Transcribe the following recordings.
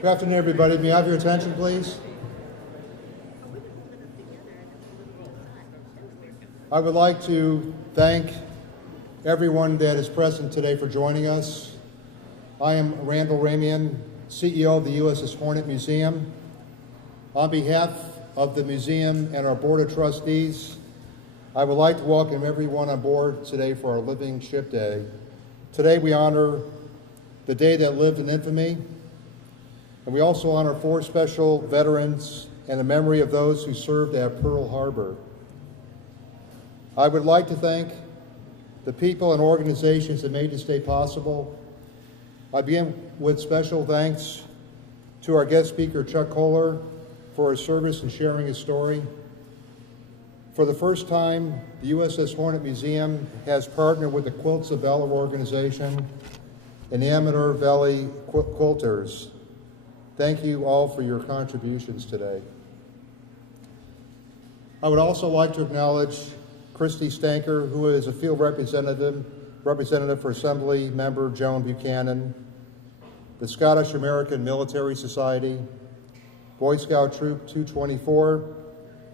Good afternoon, everybody. May I have your attention, please? I would like to thank everyone that is present today for joining us. I am Randall Ramian, CEO of the USS Hornet Museum. On behalf of the museum and our Board of Trustees, I would like to welcome everyone on board today for our Living Ship Day. Today we honor the day that lived in infamy, and we also honor 4 special veterans and the memory of those who served at Pearl Harbor. I would like to thank the people and organizations that made this day possible. I begin with special thanks to our guest speaker, Chuck Kohler, for his service and sharing his story. For the first time, the USS Hornet Museum has partnered with the Quilts of Valor Organization and the Amador Valley Quilters. Thank you all for your contributions today. I would also like to acknowledge Christy Stanker, who is a field representative for Assembly Member Joan Buchanan, the Scottish American Military Society, Boy Scout Troop 224,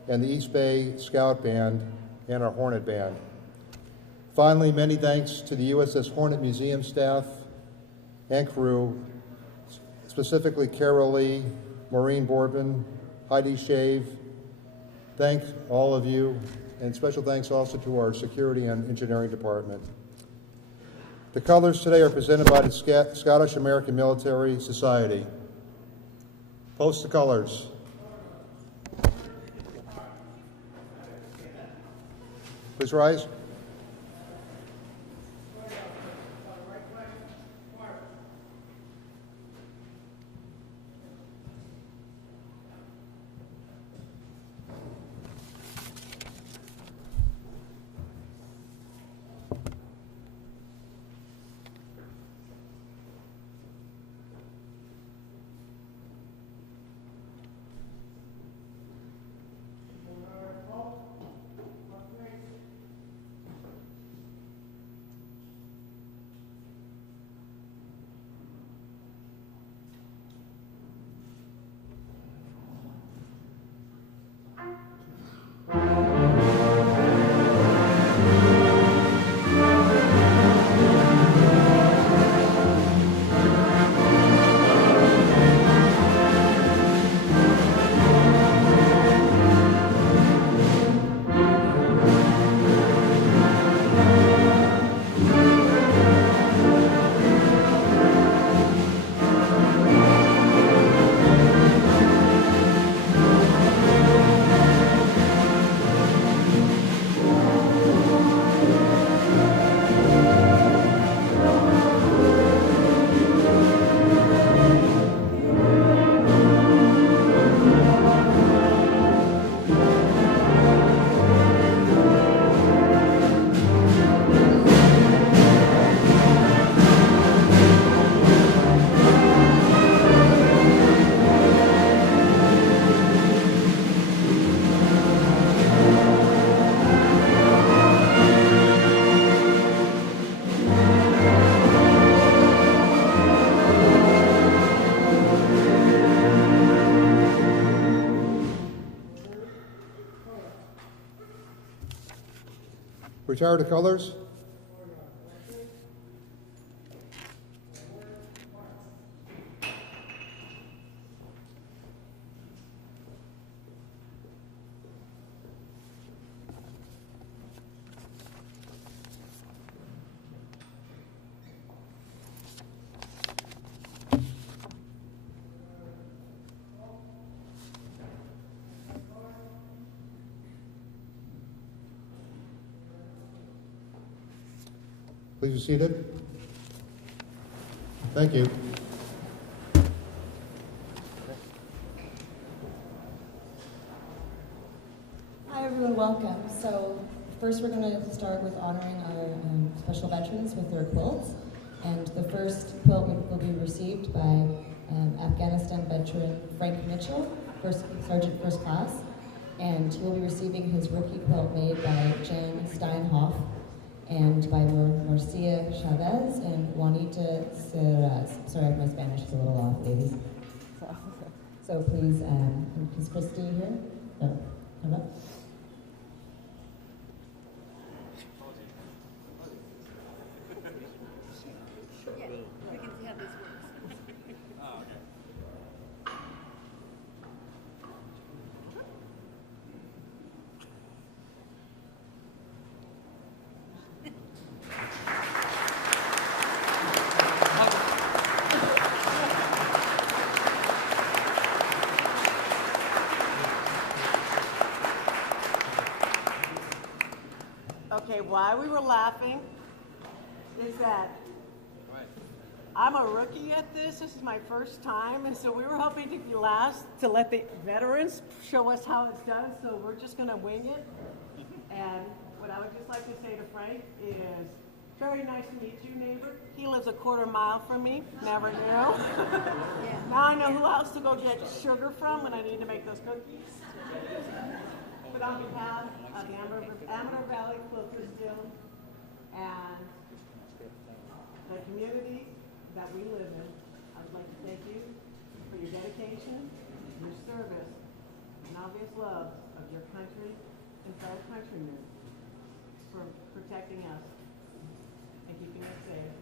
and the East Bay Scout Band, and our Hornet Band. Finally, many thanks to the USS Hornet Museum staff and crew, specifically Carol Lee, Maureen Boardman, Heidi Schave. Thank all of you, and special thanks also to our security and engineering department. The colors today are presented by the Scottish American Military Society. Post the colors. Please rise. Retire to colors. Please be seated. Thank you. Hi everyone, welcome. So first we're going to start with honoring our special veterans with their quilts. And the first quilt will be received by Afghanistan veteran Frank Mitchell, Sergeant First Class. And he will be receiving his rookie quilt made by Jan Steinhoff and by Marcia Chavez and Juanita Serraz. Sorry if my Spanish is a little off, ladies. So please, is Christy here? No, come up. Okay, why we were laughing is that I'm a rookie at this. This is my first time, and so we were hoping to be last to let the veterans show us how it's done, so we're just going to wing it. And what I would just like to say to Frank is, very nice to meet you, neighbor. He lives a quarter mile from me, never knew. Now I know who else to go get sugar from when I need to make those cookies. But on behalf of the Amador Valley Quilters Guild and the community that we live in, I'd like to thank you for your dedication, your service, and obvious love of your country and fellow countrymen for protecting us and keeping us safe.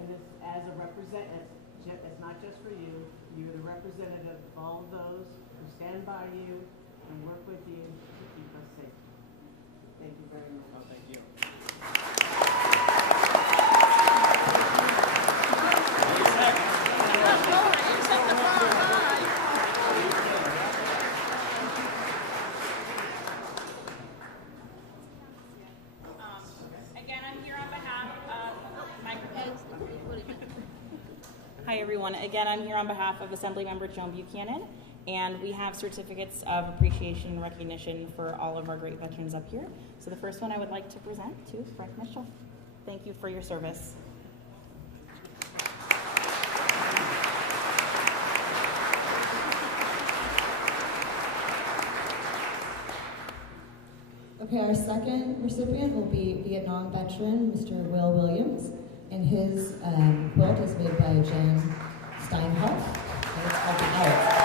And this, as a representative, it's not just for you, you're the representative of all of those who stand by you and work with you to keep us safe. Thank you very much. Oh, thank you. Again, I'm here on behalf of microphones. Hi, everyone. Again, I'm here on behalf of Assembly Member Joan Buchanan, and we have certificates of appreciation and recognition for all of our great veterans up here. So the first one I would like to present to Frank Mitchell. Thank you for your service. Okay, our second recipient will be Vietnam veteran, Mr. Will Williams, and his quilt is made by Jan Steinhoff, and it's called The Elf.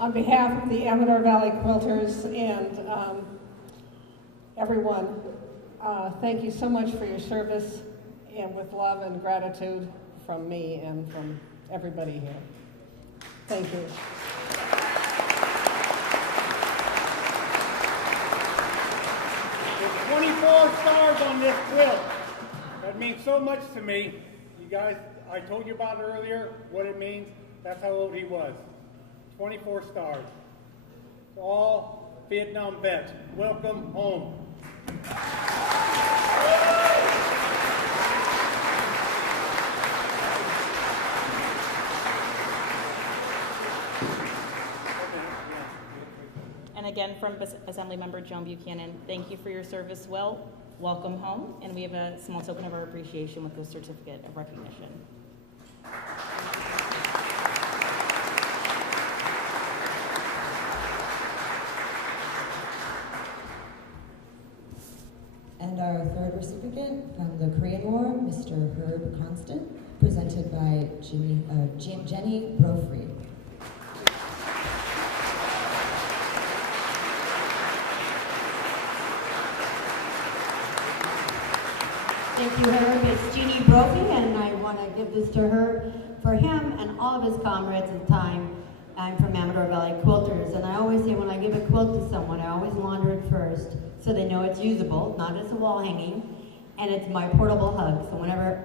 On behalf of the Amador Valley Quilters and everyone, thank you so much for your service, and with love and gratitude from me and from everybody here. Thank you. There's 24 stars on this quilt. That means so much to me. You guys, I told you about it earlier, what it means. That's how old he was. 24 stars. To all Vietnam vets, welcome home. And again, from Assembly Member Joan Buchanan, thank you for your service, Will. Welcome home. And we have a small token of our appreciation with the certificate of recognition. And our third recipient from the Korean War, Mr. Herb Constant, presented by Jenny Brofried. Thank you, Herb. It's Jeannie Brophy, and I want to give this to her for him and all of his comrades at the time. I'm from Amador Valley Quilters, and I always say when I give a quilt to someone, I always launder it first so they know it's usable, not as a wall hanging, and it's my portable hug. So whenever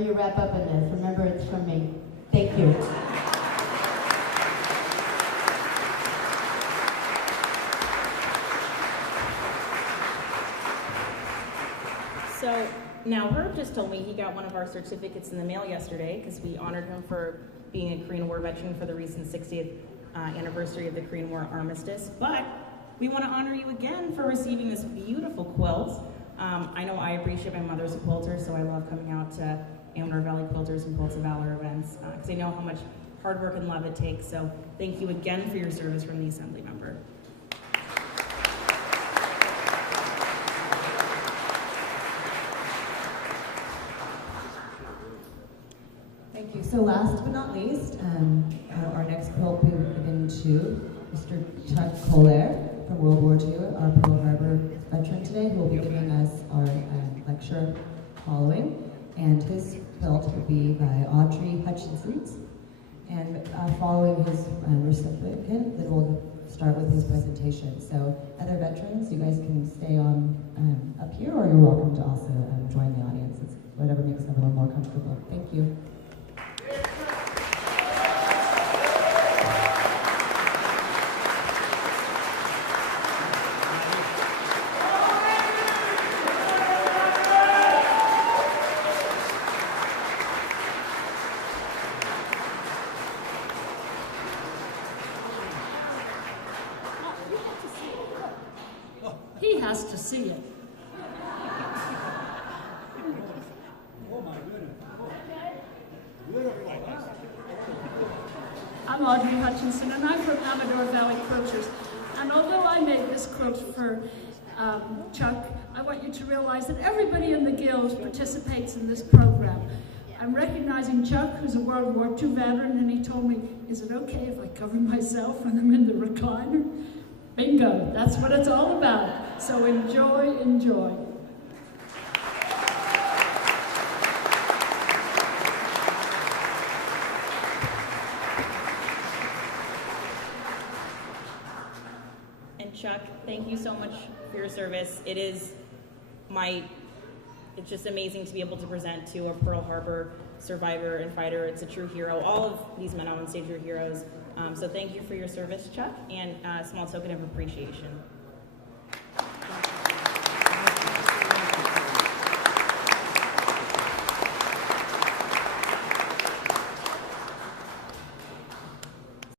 you wrap up in this, remember it's from me. Thank you. So now Herb just told me he got one of our certificates in the mail yesterday because we honored him for being a Korean War veteran for the recent 60th anniversary of the Korean War armistice. But we want to honor you again for receiving this beautiful quilt. I know I appreciate my mother's a quilter, so I love coming out to Amador Valley Quilters and Quilts of Valor events because I know how much hard work and love it takes. So thank you again for your service from the Assembly member. Thank you. So last but not least, our next quilt we will begin to Mr. Chuck Kohler from World War II, our Pearl Harbor veteran today, who will be giving us our lecture following. And his quilt will be by Audrey Hutchinson. And following his recipient, then we'll start with his presentation. So other veterans, you guys can stay on up here, or you're welcome to also join the audience. It's whatever makes everyone more comfortable. Thank you. He has to see it. I'm Audrey Hutchinson, and I'm from Amador Valley Quilters. And although I made this quilt for Chuck, I want you to realize that everybody in the Guild participates in this program. I'm recognizing Chuck, who's a World War II veteran, and he told me, is it okay if I cover myself when I'm in the recliner? Bingo, that's what it's all about. So enjoy, enjoy. And Chuck, thank you so much for your service. It's just amazing to be able to present to a Pearl Harbor survivor and fighter. It's a true hero. All of these men on stage are heroes. So thank you for your service, Chuck, and a small token of appreciation.